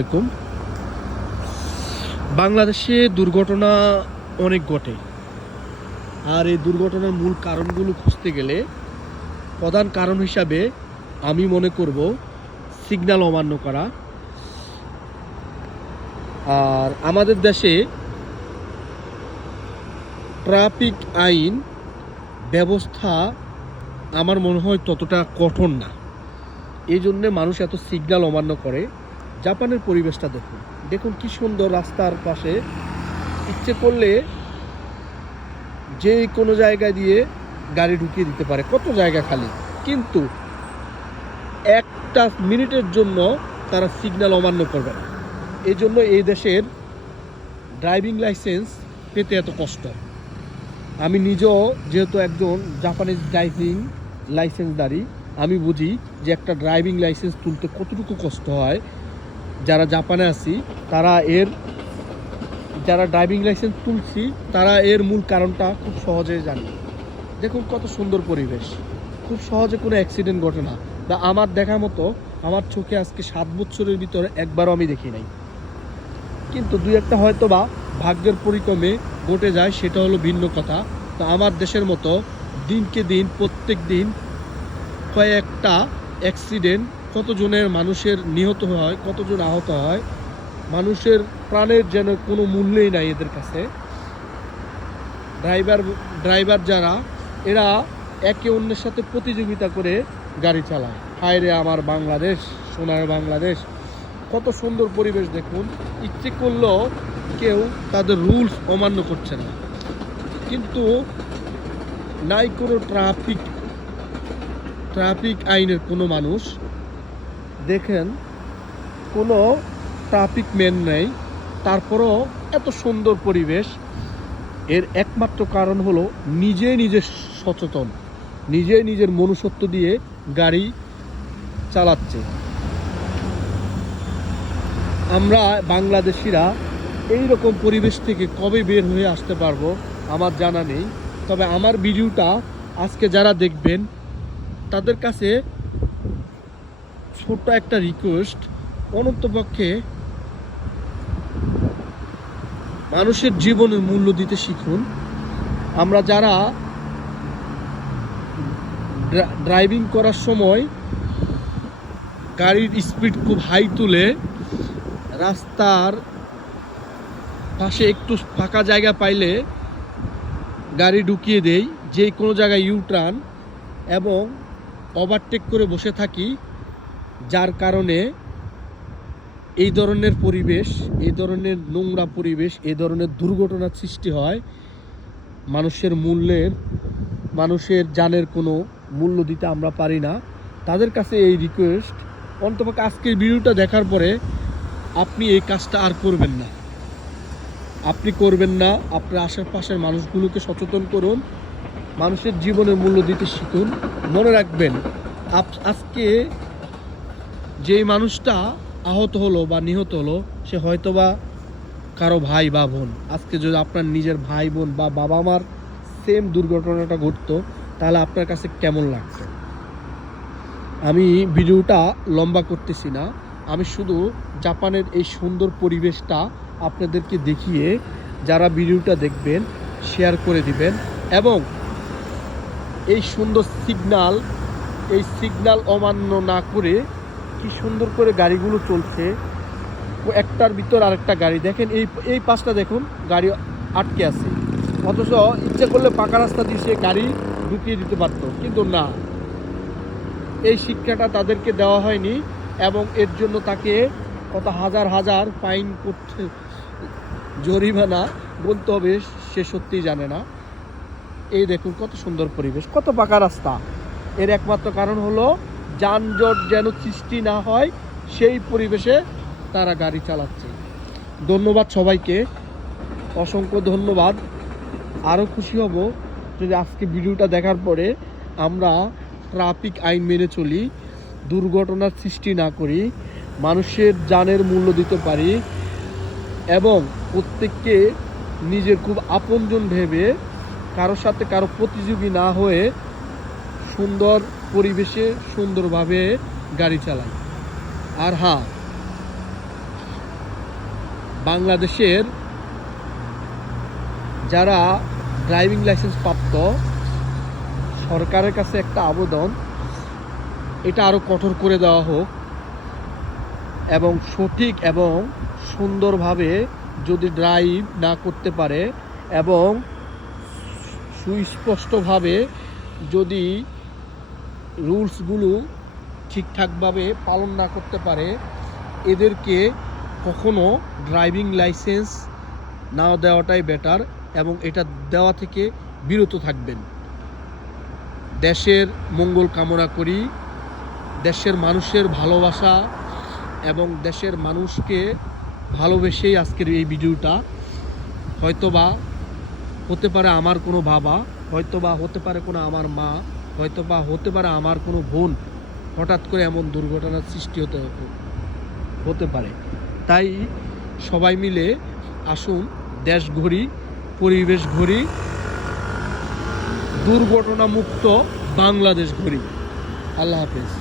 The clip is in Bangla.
আসসালামু আলাইকুম। বাংলাদেশে দুর্ঘটনা অনেক ঘটে, আর এই দুর্ঘটনার মূল কারণগুলো খুঁজতে গেলে প্রধান কারণ হিসাবে আমি মনে করব সিগন্যাল অমান্য করা। আর আমাদের দেশে ট্রাফিক আইন ব্যবস্থা আমার মনে হয় ততটা কঠোর না, এই জন্যে মানুষ এত সিগন্যাল অমান্য করে। জাপানের পরিবেশটা দেখুন, দেখুন কি সুন্দর, রাস্তার পাশে ইচ্ছে করলে যে কোনো জায়গা দিয়ে গাড়ি ঢুকিয়ে দিতে পারে, কত জায়গা খালি, কিন্তু একটা মিনিটের জন্য তারা সিগন্যাল অমান্য করবে না। এই জন্য এই দেশের ড্রাইভিং লাইসেন্স পেতে এত কষ্ট। আমি নিজেও যেহেতু একজন জাপানিজ ড্রাইভিং লাইসেন্সধারী, আমি বুঝি যে একটা ড্রাইভিং লাইসেন্স তুলতে কতটুকু কষ্ট হয়। যারা জাপানে আছি যারা ড্রাইভিং লাইসেন্স তুলছি তারা এর মূল কারণটা খুব সহজে জানি। দেখুন কত সুন্দর পরিবেশ, খুব সহজে কোনো অ্যাক্সিডেন্ট ঘটে না, বা আমার দেখার মতো আমার চোখে আজকে 7 বছরের ভিতরে একবারও আমি দেখি নাই। কিন্তু দুই একটা হয়তো বা ভাগ্যের পরিক্রমে ঘটে যায়, সেটা হলো ভিন্ন কথা। তো আমার দেশের মতো দিনকে দিন প্রত্যেক দিন কয়েকটা অ্যাক্সিডেন্ট, কতজনের মানুষের নিহত হয়, কতজন আহত হয়, মানুষের প্রাণের যেন কোনো মূল্যই নাই এদের কাছে। ড্রাইভার যারা, এরা একে অন্যের সাথে প্রতিযোগিতা করে গাড়ি চালায়। হায় রে আমার বাংলাদেশ, সোনার বাংলাদেশ, কত সুন্দর পরিবেশ দেখুন। ইচ্ছে করলেও কেউ তাদের রুলস অমান্য করছে না, কিন্তু নাই কোনো ট্রাফিক আইনের কোনো মানুষ দেখেন, কোনো ট্রাফিক ম্যান নেই, তারপরও এত সুন্দর পরিবেশ। এর একমাত্র কারণ হলো নিজে সচেতন, নিজের মনুষ্যত্ব দিয়ে গাড়ি চালাচ্ছে। আমরা বাংলাদেশিরা এই রকম পরিবেশ থেকে কবে বের হয়ে আসতে পারবো আমার জানা নেই। তবে আমার ভিডিওটা আজকে যারা দেখবেন তাদের কাছে ছোট্ট একটা রিকোয়েস্ট, অন্ততপক্ষে মানুষের জীবনের মূল্য দিতে শিখুন। আমরা যারা ড্রাইভিং করার সময় গাড়ির স্পিড খুব হাই তুলে রাস্তার পাশে একটু ফাঁকা জায়গা পাইলে গাড়ি ঢুকিয়ে দেই, যে কোনো জায়গায় ইউটার্ন, এবং ওভারটেক করে বসে থাকি, যার কারণে এই ধরনের পরিবেশ, এই ধরনের নোংরা পরিবেশ, এই ধরনের দুর্ঘটনার সৃষ্টি হয়। মানুষের জানের কোনো মূল্য দিতে আমরা পারি না। তাদের কাছে এই রিকোয়েস্ট, অন্তপক্ষে আজকের ভিডিওটা দেখার পরে আপনি এই কাজটা আর করবেন না, আপনার আশেপাশের মানুষগুলোকে সচেতন করুন, মানুষের জীবনের মূল্য দিতে শিখুন। মনে রাখবেন, আজকে যেই মানুষটা আহত হলো বা নিহত হলো, সে হয়তোবা কারো ভাই বা বোন। আজকে যদি আপনার নিজের ভাই বোন বা বাবা মার সেম দুর্ঘটনাটা ঘটতো, তাহলে আপনার কাছে কেমন লাগতো? আমি ভিডিওটা লম্বা করতেছি না, আমি শুধু জাপানের এই সুন্দর পরিবেশটা আপনাদেরকে দেখিয়ে যারা ভিডিওটা দেখবেন শেয়ার করে দিবেন, এবং এই সুন্দর সিগন্যাল অমান্য না করে কি সুন্দর করে গাড়িগুলো চলছে, একটার ভিতর আরেকটা গাড়ি। দেখেন এই পাশটা দেখুন, গাড়ি আটকে আছে, অথচ ইচ্ছে করলে পাকা রাস্তা দিয়ে সে গাড়ি ঢুকিয়ে দিতে পারতো, কিন্তু না, এই শিক্ষাটা তাদেরকে দেওয়া হয়নি, এবং এর জন্য তাকে কত হাজার ফাইন করতে, জরিমানা বলতে হবে, সে সত্যিই জানে না। এই দেখুন কত সুন্দর পরিবেশ, কত পাকা রাস্তা। এর একমাত্র কারণ হলো যানজট যেন সৃষ্টি না হয়, সেই পরিবেশে তারা গাড়ি চালাচ্ছে। ধন্যবাদ সবাইকে, অসংখ্য ধন্যবাদ। আরও খুশি হব যদি আজকে ভিডিওটা দেখার পরে আমরা ট্রাফিক আইন মেনে চলি, দুর্ঘটনার সৃষ্টি না করি, মানুষের জানের মূল্য দিতে পারি, এবং প্রত্যেককে নিজের খুব আপনজন ভেবে কারোর সাথে কারো প্রতিযোগী না হয়ে সুন্দর পরিবেশে সুন্দরভাবে গাড়ি চালাই। আর হ্যাঁ, বাংলাদেশের যারা ড্রাইভিং লাইসেন্স প্রাপ্ত, সরকারের কাছে একটা আবেদন, এটা আরও কঠোর করে দেওয়া হোক এবং সঠিক এবং সুন্দরভাবে যদি ড্রাইভ না করতে পারে এবং সুস্পষ্টভাবে যদি রুলসগুলো ঠিকঠাকভাবে পালন না করতে পারে, এদেরকে কখনো ড্রাইভিং লাইসেন্স না দেওয়াটাই বেটার এবং এটা দেওয়া থেকে বিরত থাকবেন। দেশের মঙ্গল কামনা করি, দেশের মানুষের ভালোবাসা এবং দেশের মানুষকে ভালোবেসেই আজকের এই ভিডিওটা। হয়তোবা হতে পারে আমার কোনো বাবা, হয়তোবা হতে পারে কোনো আমার মা, হয়তোবা হতে পারে আমার কোনো বোন হঠাৎ করে এমন দুর্ঘটনার সৃষ্টি হতে পারে। তাই সবাই মিলে আসুন দেশ গড়ি, পরিবেশ গড়ি, দুর্ঘটনামুক্ত বাংলাদেশ গড়ি। আল্লাহ হাফেজ।